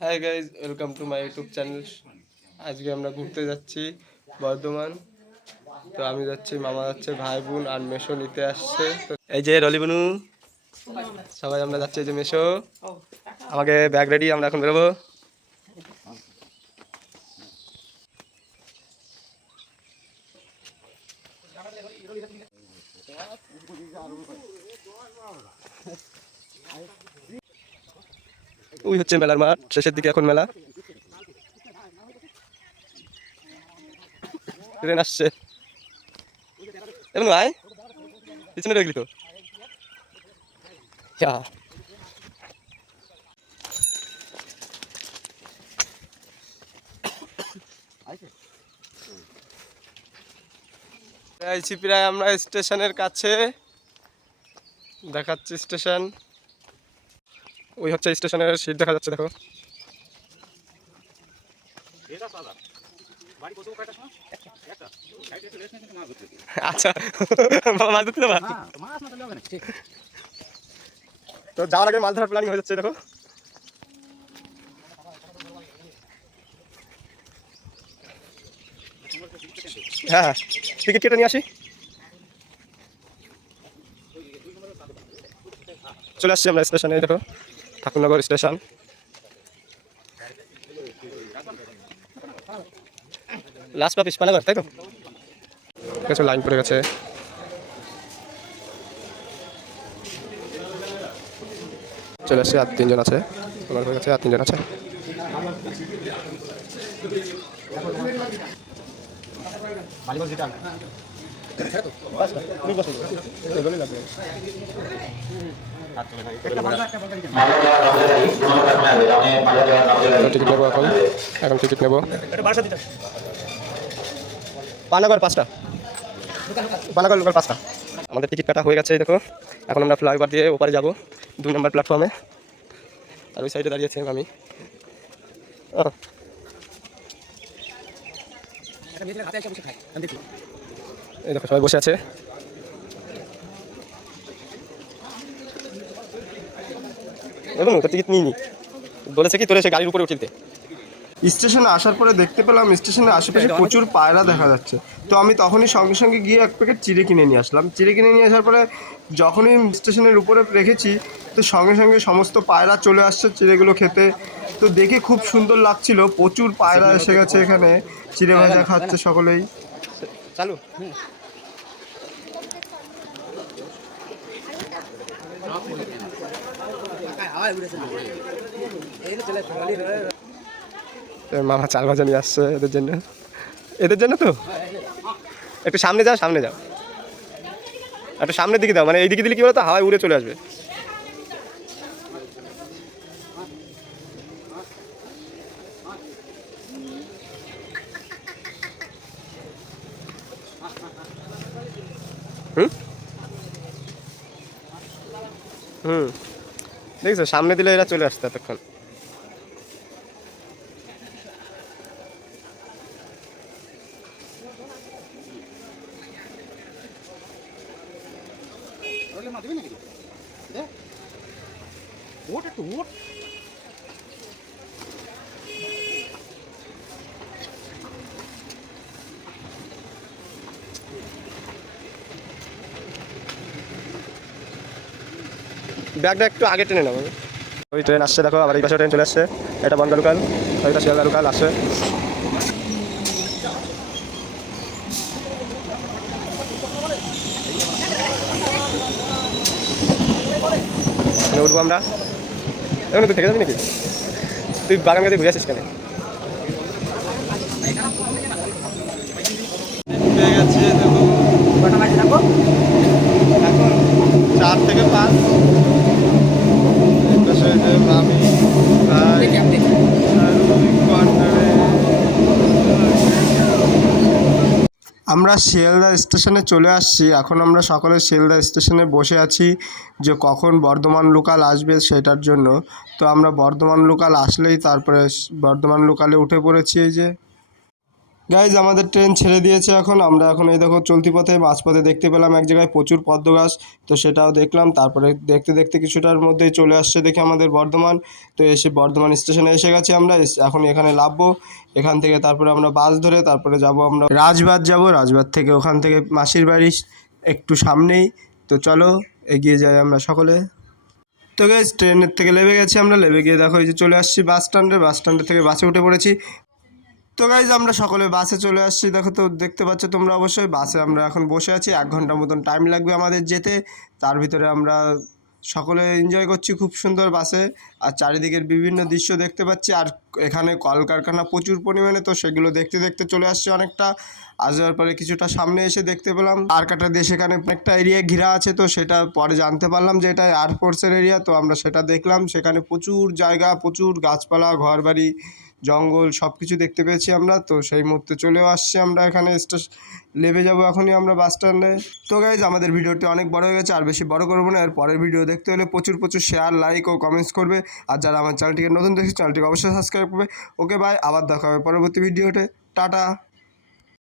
Hi guys, welcome to my YouTube channel. আজকে আমরা ঘুরতে যাচ্ছি বর্ধমান। তো আমি যাচ্ছি, মামা যাচ্ছে, ভাই বোন আর মেশো নিতে আসছে। তো এই যে রলিবনু, সবাই আমরা যাচ্ছি। এই যে মেশো, আমাকে ব্যাগ রেডি, আমরা এখন বেরোবো। ওই হচ্ছে মেলার মাঠ, শেষের দিকে এখন মেলা। ট্রেন আসছে, এমন ভাই পিছনে দেখলি তো। প্রায় আমরা স্টেশনের কাছে, দেখাচ্ছি স্টেশন। ওই হচ্ছে স্টেশনের সিট, দেখা যাচ্ছে, দেখো। আচ্ছা, মাছ ধরতে যাবা? তো যাওয়ার আগে মাছ ধরার প্ল্যানিং হয়ে যাচ্ছে, দেখো। হ্যাঁ, টিকিট কেটে নিয়ে আসি। চলে আসছি আমরা স্টেশনে, দেখো, Thakurnagar station. Last puppies Panagarh, তাই তো? কিছু লাইন পড়ে গেছে। চলে আসছে, আর তিনজন আছে, আমার হয়ে গেছে, আর তিনজন আছে। টিকিট নেবো এখন, টিকিট নেবো। পানাগড় 5টা, পানাগড় লোকাল 5টা। আমাদের টিকিট কাটা হয়ে গেছে, দেখো। এখন আমরা ফ্লাইওভার দিয়ে ওপারে যাবো, 2 নম্বর প্ল্যাটফর্মে। আর ওই সাইডে দাঁড়িয়েছি আমি। এই দেখো, সবাই বসে আছে। দেখুন, তো টিকিট নিইনি, বলেছে কি তোর এসে গাড়ির উপরে উঠিতে। স্টেশনে আসার পরে দেখতে পেলাম স্টেশনের আশেপাশে প্রচুর পায়রা দেখা যাচ্ছে। তো আমি তখনই সঙ্গে সঙ্গে গিয়ে এক প্যাকেট চিড়ে কিনে নিয়ে আসলাম। চিড়ে কিনে নিয়ে আসার পরে যখনই স্টেশনের উপরে রেখেছি, তো সঙ্গে সঙ্গে সমস্ত পায়রা চলে আসছে চিড়েগুলো খেতে। তো দেখে খুব সুন্দর লাগছিল, প্রচুর পায়রা এসে গেছে এখানে, চিড়ে ভাজা খাচ্ছে সকলেই। চালু মামা চাল ভাজা নিয়ে আসছে এদের জন্য, এদের জন্য। তো একটু সামনে যাও, সামনে যাও, একটু সামনের দিকে দাও, মানে এই দিকে দিলে কি বলো তো, হাওয়ায় উড়ে চলে আসবে। হুম হুম দেখছো, সামনে দিলে এরা চলে আসছে এতক্ষণ। ব্যাগটা একটু আগে টেনে নাও। ওই ট্রেন আসছে, দেখো, আবার এই পাশে ট্রেন চলে আসছে। এটা বনগাঁ লোকাল, ওইটা শিয়ালদা লোকাল আসছে। উঠবো আমরা। এখন তুই থেকে যাবি নাকি? তুই বাগান গাছে ঘুরে আসিস কেন? পেয়ে গেছে, দেখো। এখন 4 থেকে 5। আমরা শিয়ালদা স্টেশনে চলে আসছি। এখন আমরা সকলে শিয়ালদা স্টেশনে বসে আছি যে কখন বর্ধমান লোকাল আসবে সেটার জন্য। তো আমরা বর্ধমান লোকাল আসলেই তারপরে বর্ধমান লোকালে উঠে পড়েছি। এই যে গাইজ আমাদের ট্রেন ছেড়ে দিয়েছে, এখন আমরা এখন এই দেখো চলতি পথে মাঝপথে দেখতে পেলাম এক জায়গায় প্রচুর পদ্ম গাছ, তো সেটাও দেখলাম। তারপরে দেখতে দেখতে কিছুটার মধ্যেই চলে আসছে দেখি আমাদের বর্ধমান। তো এসে বর্ধমান স্টেশনে এসে গেছি আমরা, এখন এখানে নামবো। এখান থেকে তারপরে আমরা বাস ধরে তারপরে যাব আমরা রাজবাঁধ যাব, রাজবাঁধ থেকে ওখান থেকে মাসির বাড়ি একটু সামনেই। তো চলো এগিয়ে যাই আমরা সকলে। তো গাইজ ট্রেনের থেকে নেমে গেছি আমরা, নেমে গিয়ে দেখো এই যে চলে আসছি বাস স্ট্যান্ডে, বাস স্ট্যান্ডে থেকে বাসে উঠে পড়েছি। তো গাইজ আমরা সকলে বাসে চলে আসছি, দেখো তো দেখতে পাচ্ছ তোমরা অবশ্যই, বাসে আমরা এখন বসে আছি, 1 ঘন্টার মতন টাইম লাগবে আমাদের যেতে। তার ভিতরে আমরা সকলে এনজয় করছি খুব সুন্দর বাসে, আর চারিদিকের বিভিন্ন দৃশ্য দেখতে পাচ্ছি। আর এখানে কলকারখানা প্রচুর পরিমাণে, তো সেগুলো দেখতে দেখতে চলে আসছে অনেকটা। যাওয়ার পরে কিছুটা সামনে এসে দেখতে পেলাম আরকাটা দিয়ে সেখানে একটা এরিয়া ঘেরা আছে, তো সেটা পরে জানতে পারলাম যে এটা এয়ারফোর্সের এরিয়া। তো আমরা সেটা দেখলাম, সেখানে প্রচুর জায়গা, প্রচুর গাছপালা, ঘরবাড়ি, জঙ্গল সব কিছু দেখতে পেয়েছি আমরা। তো সেই মুহূর্তে চলেও আসছি আমরা এখানে নেমে যাবো এখনই আমরা বাস স্ট্যান্ডে। তো গাইজ আমাদের ভিডিওটি অনেক বড় হয়ে গেছে, আর বেশি বড় করবো না। এর পরের ভিডিও দেখতে হলে প্রচুর প্রচুর শেয়ার, লাইক ও কমেন্টস করবে। আর যারা আমার চ্যানেলটিকে নতুন দেখছে চ্যানেলটিকে অবশ্যই সাবস্ক্রাইব করবে। ওকে বাই, আবার দেখা হবে পরবর্তী ভিডিওতে। টাটা।